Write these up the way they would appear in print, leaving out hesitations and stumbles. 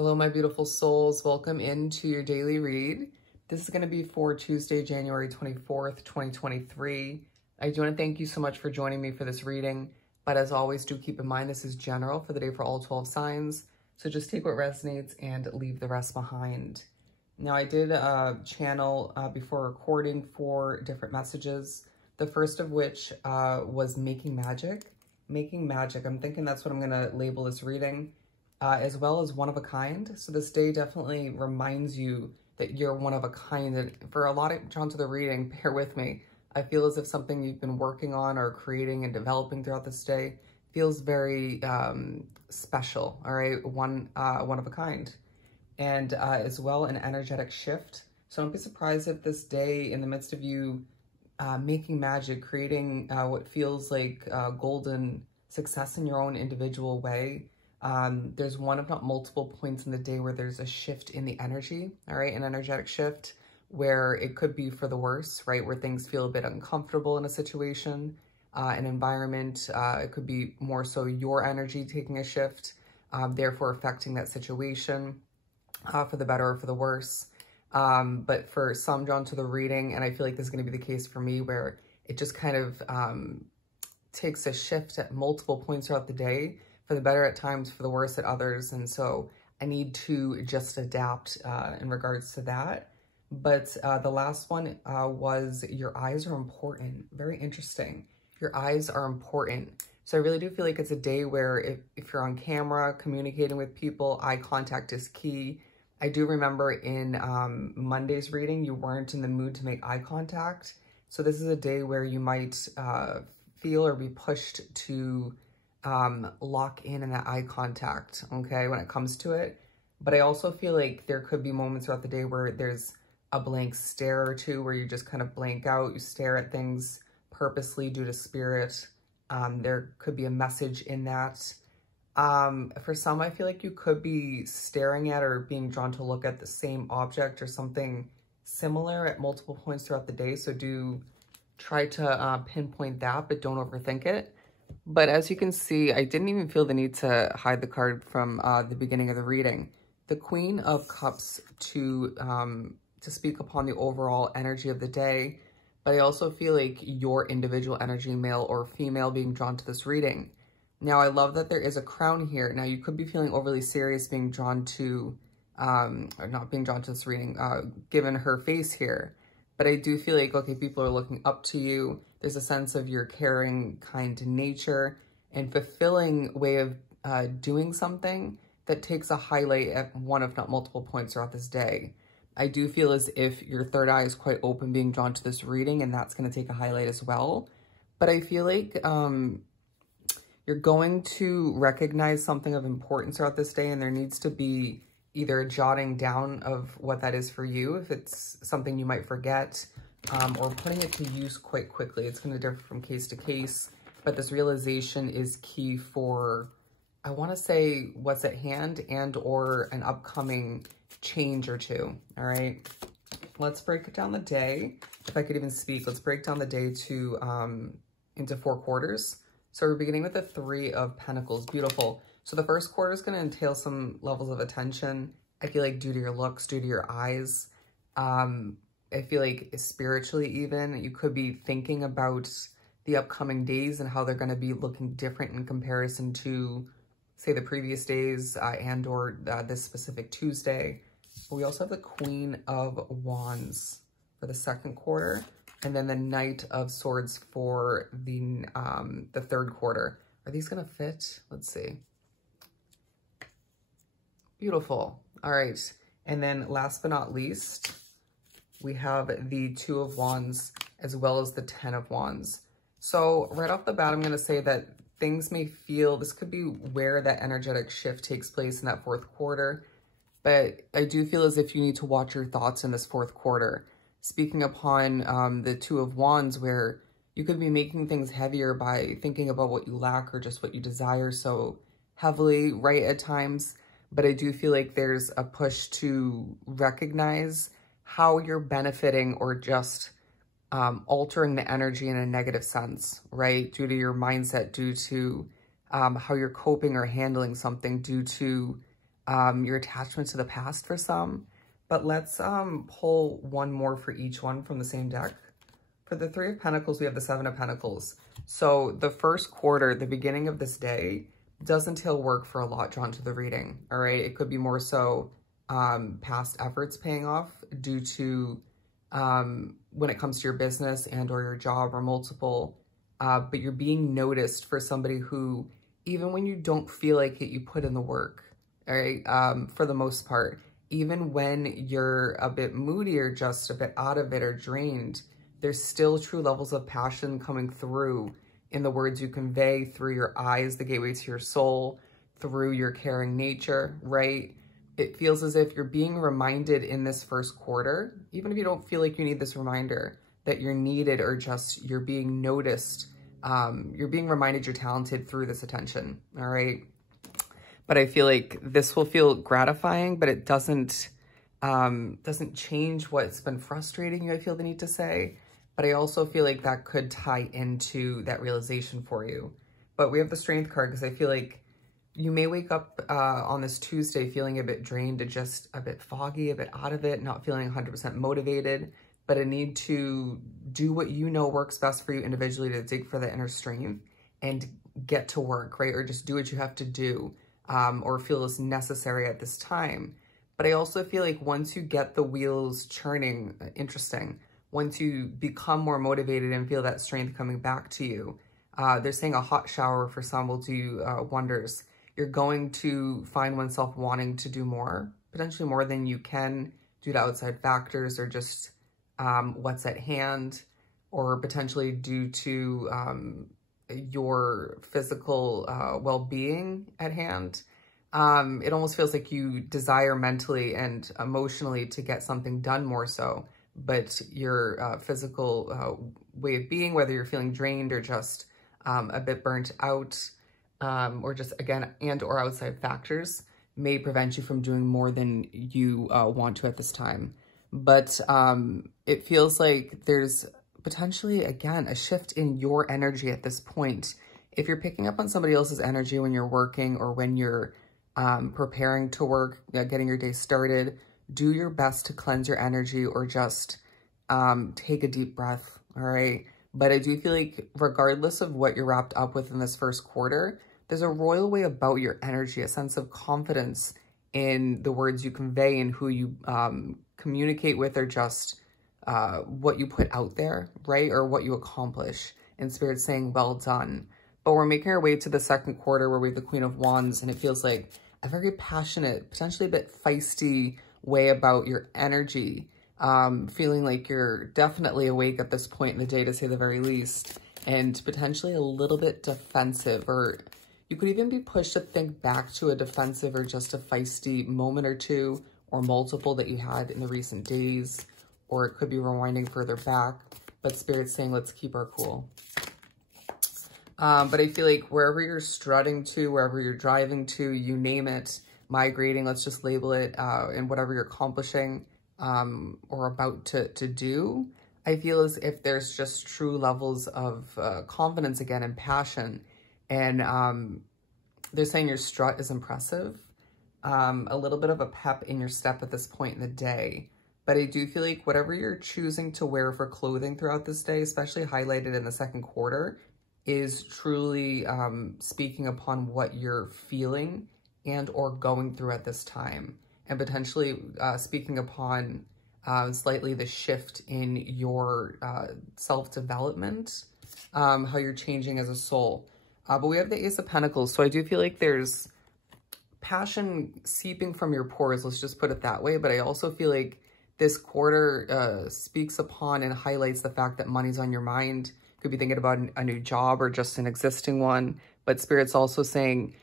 Hello, my beautiful souls. Welcome into your daily read. This is going to be for Tuesday, January 24th, 2023. I do want to thank you so much for joining me for this reading. But as always, do keep in mind this is general for the day for all 12 signs. So just take what resonates and leave the rest behind. Now, I did channel before recording 4 different messages. The first of which was making magic. Making magic. I'm thinking that's what I'm going to label this reading. As well as one of a kind. So this day definitely reminds you that you're one of a kind. And for a lot of drawn to the reading, bear with me. I feel as if something you've been working on or creating and developing throughout this day feels very special. All right, one of a kind, and as well an energetic shift. So don't be surprised if this day, in the midst of you making magic, creating what feels like golden success in your own individual way. There's one, if not multiple points in the day where there's a shift in the energy, all right? An energetic shift where it could be for the worse, right? Where things feel a bit uncomfortable in a situation, an environment. It could be more so your energy taking a shift, therefore affecting that situation for the better or for the worse. But for some drawn to the reading, and I feel like this is going to be the case for me, where it just kind of takes a shift at multiple points throughout the day, for the better at times, for the worse at others. And so I need to just adapt in regards to that. But the last one was your eyes are important. Very interesting. Your eyes are important. So I really do feel like it's a day where if you're on camera, communicating with people, eye contact is key. I do remember in Monday's reading, you weren't in the mood to make eye contact. So this is a day where you might feel or be pushed to lock in that eye contact, okay, when it comes to it. But I also feel like there could be moments throughout the day where there's a blank stare or two, where you just kind of blank out, you stare at things purposely due to spirit. There could be a message in that. For some, I feel like you could be staring at or being drawn to look at the same object or something similar at multiple points throughout the day. So do try to pinpoint that, but don't overthink it. But as you can see, I didn't even feel the need to hide the card from the beginning of the reading. The Queen of Cups to speak upon the overall energy of the day. But I also feel like your individual energy, male or female, being drawn to this reading. Now, I love that there is a crown here. Now, you could be feeling overly serious being drawn to, or not being drawn to this reading, given her face here. But I do feel like, okay, people are looking up to you. There's a sense of your caring, kind nature, and fulfilling way of doing something that takes a highlight at one, if not multiple points throughout this day. I do feel as if your third eye is quite open being drawn to this reading, and that's going to take a highlight as well. But I feel like you're going to recognize something of importance throughout this day, and there needs to be either a jotting down of what that is for you, if it's something you might forget, or putting it to use quite quickly. It's going to differ from case to case, but this realization is key for, I want to say, what's at hand and or an upcoming change or two. All right, let's break down the day. If I could even speak, let's break down the day to into 4 quarters. So we're beginning with the 3 of Pentacles. Beautiful. So the first quarter is going to entail some levels of attention. I feel like due to your looks, due to your eyes. I feel like spiritually even, you could be thinking about the upcoming days and how they're going to be looking different in comparison to, say, the previous days and or this specific Tuesday. But we also have the Queen of Wands for the second quarter, and then the Knight of Swords for the third quarter. Are these going to fit? Let's see. Beautiful. All right. And then last but not least, we have the 2 of Wands as well as the 10 of Wands. So right off the bat, I'm going to say that things may feel, this could be where that energetic shift takes place in that 4th quarter. But I do feel as if you need to watch your thoughts in this 4th quarter. Speaking upon the 2 of Wands, where you could be making things heavier by thinking about what you lack or just what you desire so heavily, right, at times. But I do feel like there's a push to recognize how you're benefiting or just altering the energy in a negative sense, right? Due to your mindset, due to how you're coping or handling something, due to your attachment to the past for some. But let's pull one more for each one from the same deck. For the Three of Pentacles, we have the Seven of Pentacles. So the first quarter, the beginning of this day, does entail work for a lot drawn to the reading, all right? It could be more so past efforts paying off due to when it comes to your business and or your job or multiple, but you're being noticed for somebody who, even when you don't feel like it, you put in the work, all right? For the most part, even when you're a bit moody or just a bit out of it or drained, there's still true levels of passion coming through in the words you convey, through your eyes, the gateway to your soul, through your caring nature, right? It feels as if you're being reminded in this first quarter, even if you don't feel like you need this reminder, that you're needed or just you're being noticed. You're being reminded you're talented through this attention, all right? But I feel like this will feel gratifying, but it doesn't change what's been frustrating you, I feel the need to say. But I also feel like that could tie into that realization for you. But we have the Strength card because I feel like you may wake up on this Tuesday feeling a bit drained, just a bit foggy, a bit out of it, not feeling 100% motivated, but a need to do what you know works best for you individually to dig for the inner strength and get to work, right? Or just do what you have to do or feel is necessary at this time. But I also feel like once you get the wheels churning, once you become more motivated and feel that strength coming back to you, they're saying a hot shower for some will do wonders. You're going to find oneself wanting to do more, potentially more than you can due to outside factors or just what's at hand, or potentially due to your physical well-being at hand. It almost feels like you desire mentally and emotionally to get something done more so, but your physical way of being, whether you're feeling drained or just a bit burnt out, or just, again, and or outside factors may prevent you from doing more than you want to at this time. But it feels like there's potentially, again, a shift in your energy at this point. If you're picking up on somebody else's energy when you're working or when you're preparing to work, getting your day started, do your best to cleanse your energy or just take a deep breath, all right? But I do feel like regardless of what you're wrapped up with in this first quarter, there's a royal way about your energy, a sense of confidence in the words you convey and who you communicate with, or just what you put out there, right? Or what you accomplish. And Spirit's saying, well done. But we're making our way to the second quarter where we have the Queen of Wands, and it feels like a very passionate, potentially a bit feisty way about your energy. Feeling like you're definitely awake at this point in the day, to say the very least, and potentially a little bit defensive, or you could even be pushed to think back to a defensive or just a feisty moment or two or multiple that you had in the recent days, or it could be rewinding further back, but Spirit's saying, let's keep our cool. But I feel like wherever you're strutting to, wherever you're driving to, you name it, migrating, let's just label it, and whatever you're accomplishing or about to do, I feel as if there's just true levels of confidence again and passion. And they're saying your strut is impressive, a little bit of a pep in your step at this point in the day. But I do feel like whatever you're choosing to wear for clothing throughout this day, especially highlighted in the second quarter, is truly speaking upon what you're feeling and or going through at this time, and potentially speaking upon slightly the shift in your self-development, how you're changing as a soul. But we have the Ace of Pentacles, so I do feel like there's passion seeping from your pores, let's just put it that way. But I also feel like this quarter speaks upon and highlights the fact that money's on your mind. Could be thinking about a new job or just an existing one. But Spirit's also saying,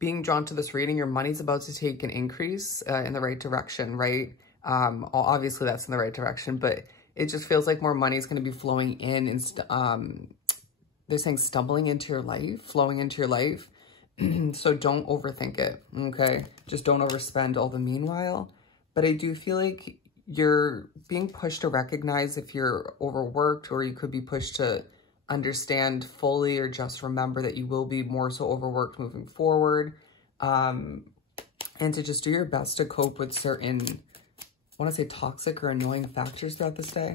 being drawn to this reading, your money's about to take an increase in the right direction, right? Obviously that's in the right direction, but it just feels like more money is going to be flowing in and they're saying stumbling into your life, flowing into your life. So don't overthink it, okay? Just don't overspend all the meanwhile. But I do feel like you're being pushed to recognize if you're overworked, or you could be pushed to understand fully or just remember that you will be more so overworked moving forward. and to just do your best to cope with certain, I want to say toxic or annoying factors throughout this day.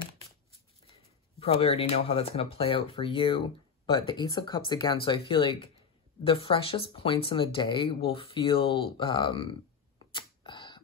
You probably already know how that's going to play out for you, but the Ace of Cups again, so I feel like the freshest points in the day will feel,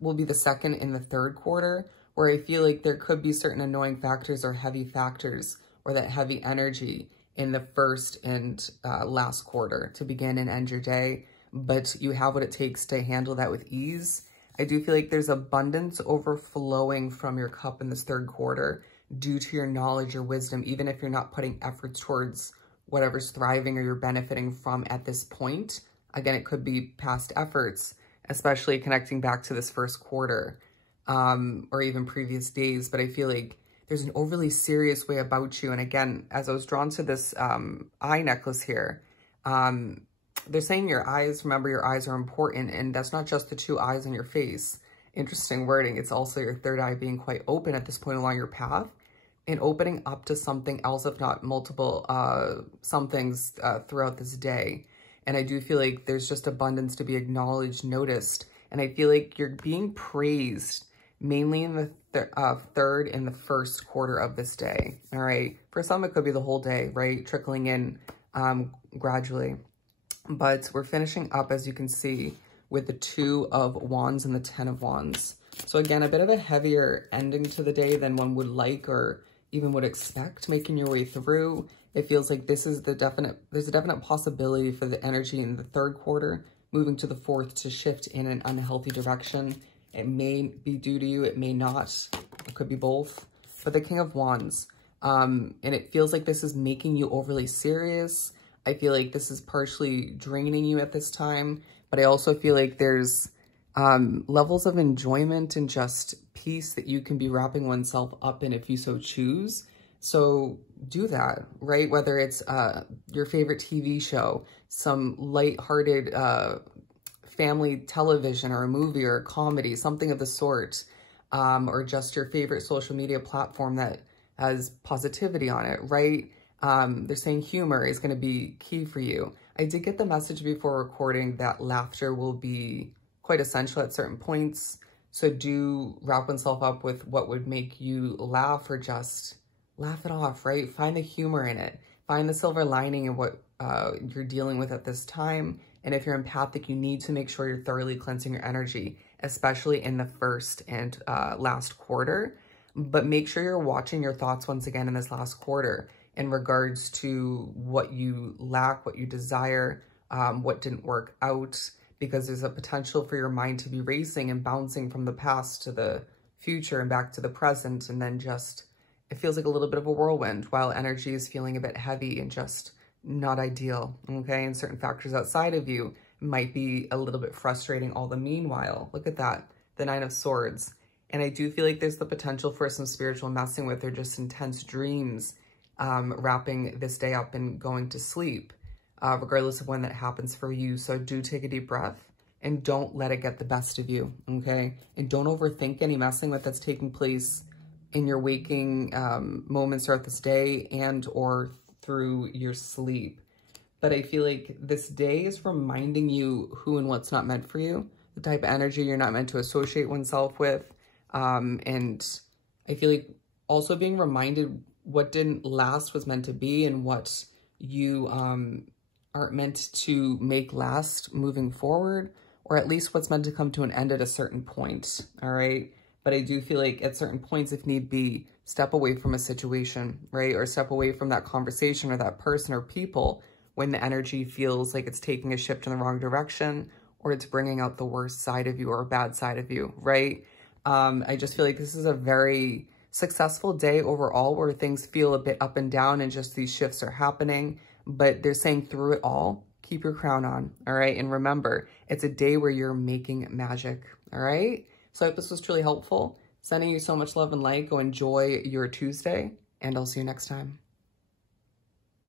will be the second and the third quarter, where I feel like there could be certain annoying factors or heavy factors or that heavy energy in the first and last quarter to begin and end your day, but you have what it takes to handle that with ease. I do feel like there's abundance overflowing from your cup in this third quarter due to your knowledge, your wisdom, even if you're not putting efforts towards whatever's thriving or you're benefiting from at this point. Again, it could be past efforts, especially connecting back to this first quarter or even previous days. But I feel like there's an overly serious way about you. And again, as I was drawn to this eye necklace here, they're saying your eyes, remember your eyes are important, and that's not just the two eyes on your face. Interesting wording. It's also your third eye being quite open at this point along your path and opening up to something else, if not multiple somethings throughout this day. And I do feel like there's just abundance to be acknowledged, noticed. And I feel like you're being praised mainly in the third and the first quarter of this day. All right. For some, it could be the whole day, right? Trickling in gradually. But we're finishing up, as you can see, with the 2 of Wands and the 10 of Wands. So again, a bit of a heavier ending to the day than one would like or even would expect, making your way through. It feels like this is there's a definite possibility for the energy in the third quarter, moving to the fourth to shift in an unhealthy direction. It may be due to you, it may not, it could be both. But the King of Wands, and it feels like this is making you overly serious. I feel like this is partially draining you at this time, but I also feel like there's levels of enjoyment and just peace that you can be wrapping oneself up in if you so choose. So do that, right? Whether it's your favorite TV show, some lighthearted family television or a movie or a comedy, something of the sort, or just your favorite social media platform that has positivity on it, right? They're saying humor is going to be key for you. I did get the message before recording that laughter will be quite essential at certain points. So do wrap oneself up with what would make you laugh or just laugh it off, right? Find the humor in it. Find the silver lining in what you're dealing with at this time. And if you're empathic, you need to make sure you're thoroughly cleansing your energy, especially in the first and last quarter. But make sure you're watching your thoughts once again in this last quarter in regards to what you lack, what you desire, what didn't work out, because there's a potential for your mind to be racing and bouncing from the past to the future and back to the present. And then just, it feels like a little bit of a whirlwind while energy is feeling a bit heavy and just not ideal, okay? And certain factors outside of you might be a little bit frustrating all the meanwhile. Look at that, the 9 of Swords. And I do feel like there's the potential for some spiritual messing with or just intense dreams wrapping this day up and going to sleep, regardless of when that happens for you. So do take a deep breath and don't let it get the best of you, okay? And don't overthink any messing with that's taking place in your waking moments throughout this day and or through your sleep. But I feel like this day is reminding you who and what's not meant for you, the type of energy you're not meant to associate oneself with. And I feel like also being reminded what didn't last was meant to be and what you aren't meant to make last moving forward, or at least what's meant to come to an end at a certain point, all right? But I do feel like at certain points, if need be, step away from a situation, right? Or step away from that conversation or that person or people when the energy feels like it's taking a shift in the wrong direction or it's bringing out the worst side of you or a bad side of you, right? I just feel like this is a very successful day overall where things feel a bit up and down and just these shifts are happening, but they're saying through it all, keep your crown on, all right? And remember, it's a day where you're making magic, all right? So I hope this was truly helpful. Sending you so much love and light. Go enjoy your Tuesday, and I'll see you next time.